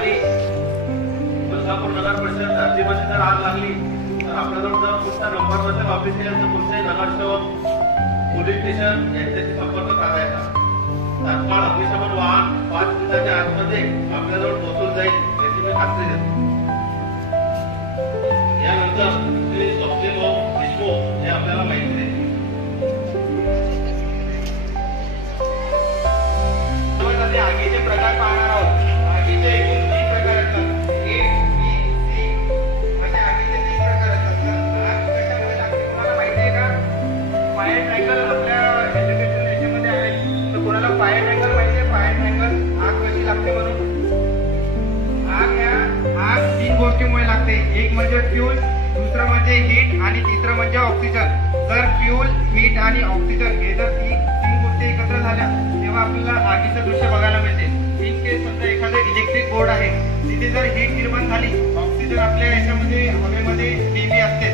आणि तुळजापूर नगर परिषद हद्दीमध्ये जर आग लागली तर आपल्याजवळ जर कुठचा नंबर नसेल ऑफिशियल तर कुठचाही नगरसेवक पोलीस स्टेशन यांच्याशी संपर्क साधायचा. तात्काळ अग्निशमन वाहन 5 मिनिटांच्या आतमध्ये आपल्याजवळ पोहोचून जाईल याची मी खात्री देतो. यानंतर श्री स्वप्नील देशमुख हे आपल्याला माहिती देतील. आगीचे प्रकार पाहणार आहोत. आगीचे एकूण 3 प्रकार असतात. A, B, C असे आगीचे 3 प्रकार असतात. आग कशामुळे लागते तुम्हाला माहिती आहे का? फायर ट्रँगल आपल्या एज्युकेशन याच्यामध्ये आहे. तर कोणाला फायर ट्रँगल माहिती आहे? फायर ट्रँगल आग कशी लागते म्हणून? आग 3 गोष्टींमुळे लागते. एक म्हणजे फ्यूल, दुसरं म्हणजे हीट आणि तिसरं म्हणजे ऑक्सिजन. जर फ्यूल, हीट आणि ऑक्सिजन हे जर 3 गोष्टी एकत्र झाल्या तेव्हा आपल्याला आगीचं दृश्य बघायला मिळते. इन केस समजा एखादं इलेक्ट्रिक बोर्ड आहे, तिथे जर हीट निर्माण झाली, ऑक्सिजन आपल्या याच्यामध्ये हवेमध्ये नेहमी असते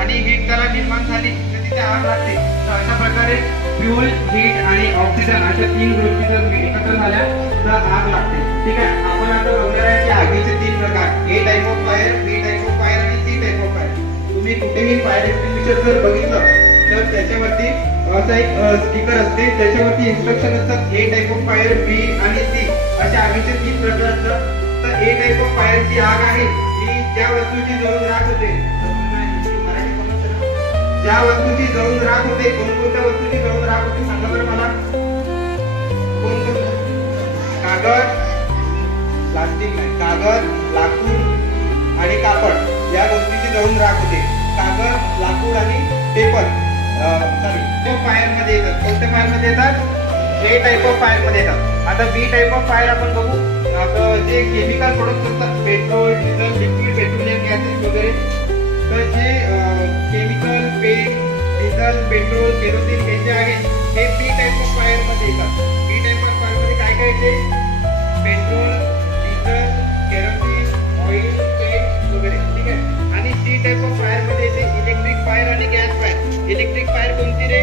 आणि हीट त्याला निर्माण झाली तर तिथे आग लागते. तर अशा प्रकारे फ्यूल, हीट आणि ऑक्सिजन अशा 3 गोष्टी जर एकत्र झाल्या तर आग लागते. ठीक आहे, आपण आता बघणार आहे की आगीचे 3 प्रकार. A type of fire, B type of fire आणि C टाइप ऑफ फायर. तुम्ही कुठेही फायर एक्सटिंग्विशर जर बघितलं तर त्याच्यावरती असा एक स्टिकर असते, त्याच्यावरती इन्स्ट्रक्शन असतात. A type of fire, B आणि C अशा आगीचे 3 प्रकार असतात. तर A टाइप ऑफ फायरची आग आहे ही ज्या वस्तूची जळून राख होते. ज्या वस्तूची जळून राख होते, कोणकोणत्या वस्तूची जळून राख होते सांगा बरं मला. कागद, प्लास्टिक नाही, कागद, लाकूड आणि कापड या गोष्टीची जळून राख होते. कागद, लाकूड आणि पेपर फायर मध्ये येतात. कोणत्या फायर मध्ये येतात? A टाइप ऑफ फायर मध्ये येतात. आता B टाइप ऑफ फायर आपण बघू. जे केमिकल प्रोडक्ट असतात, petrol, diesel, liquid petroleum gases वगैरे, तर जे chemical, paint, diesel, petrol, kerosene हे जे आहे हे B टाइप ऑफ फायर मध्ये येतात. B टाइप ऑफ फायर मध्ये काय काय येते? Petrol, diesel, kerosene, oil, paint वगैरे. ठीक आहे. आणि C टाइप ऑफ फायर मध्ये येते इलेक्ट्रिक फायर आणि गॅस फायर. इलेक्ट्रिक फायर कोणती रे?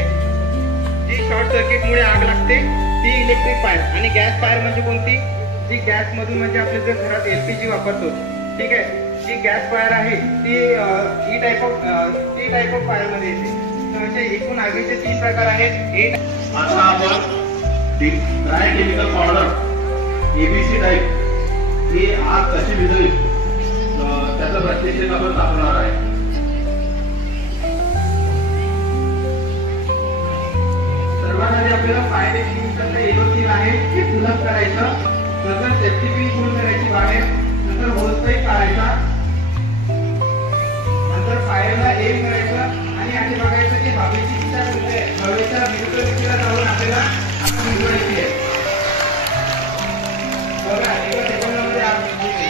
जी शॉर्ट सर्किट मुळे आग लागते ती इलेक्ट्रिक फायर. आणि गॅस फायर म्हणजे कोणती? जी गॅस मधून म्हणजे आपल्या जर घरात LPG वापरतो, ठीक आहे, जी गॅस फायर आहे ती C टाइप ऑफ फायर मध्ये येते. तर असे एकूण आगीचे 3 प्रकार आहेत. आता आपण dry chemical powder ABC type ही आग कशी विझेल त्याचं प्रत्यक्षात आपण दाखवणार आहे. सर्वात आधी आपल्याला फायर एक्सटिंग्विशरचं एरोसिल आहे ते पुलअप करायचं, नंतर सेफ्टी पिन पुल करायची बाहेर, नंतर होल पाईप काढायचा, नंतर फायरला एम करायचं आणि आधी बघायचं की हवेची दिशा कोणती आहे. हवेच्या विरुद्ध दिशेला जाऊन आपल्याला आग विझवायची आहे. बघा एका सेकंदामध्ये आग विझली.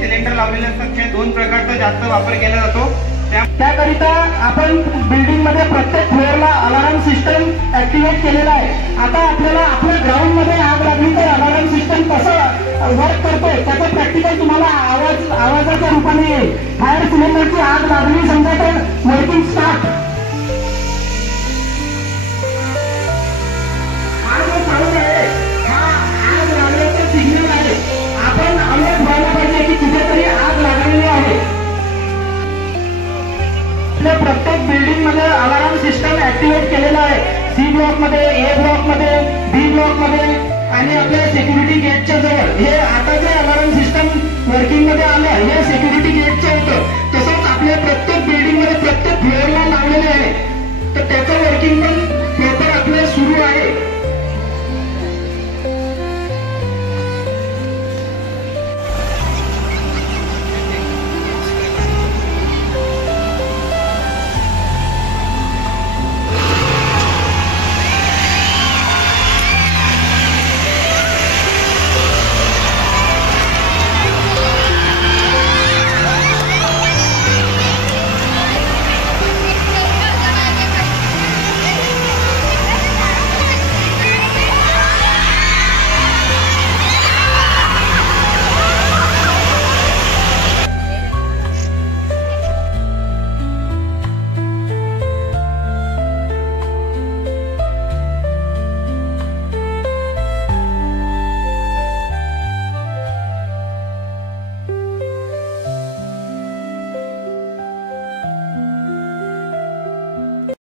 सिलेंडर लावलेले असतात हे 2 प्रकारचा जास्त वापर केला जातो. त्याकरिता आपण बिल्डिंग मध्ये प्रत्येक फ्लोअरला अलार्म सिस्टम ऍक्टिव्हेट केलेला आहे. आता आपल्याला आपल्या ग्राउंड मध्ये आग लागली तर अलार्म सिस्टम कसं वर्क करतोय त्याचा प्रॅक्टिकल तुम्हाला आवाजाच्या रूपाने येईल. फायर सिलेंडरची आग लागली समजा तर वर्किंग स्टार्ट. आग आहे हा आग लागल्याचा सिग्नल आहे. आपण अलर्ट व्हायला पाहिजे की कुठेतरी आग लागलेली आहे. प्रत्येक बिल्डिंग मध्ये अलार्म सिस्टम ऍक्टिव्हेट केलेला आहे. C ब्लॉक मध्ये, A ब्लॉक मध्ये, B ब्लॉक मध्ये आणि आपल्या सिक्युरिटी गेटच्या जवळ. हे आता जे अलार्म सिस्टम वर्किंग मध्ये आलं हे सिक्युरिटी गेटच्या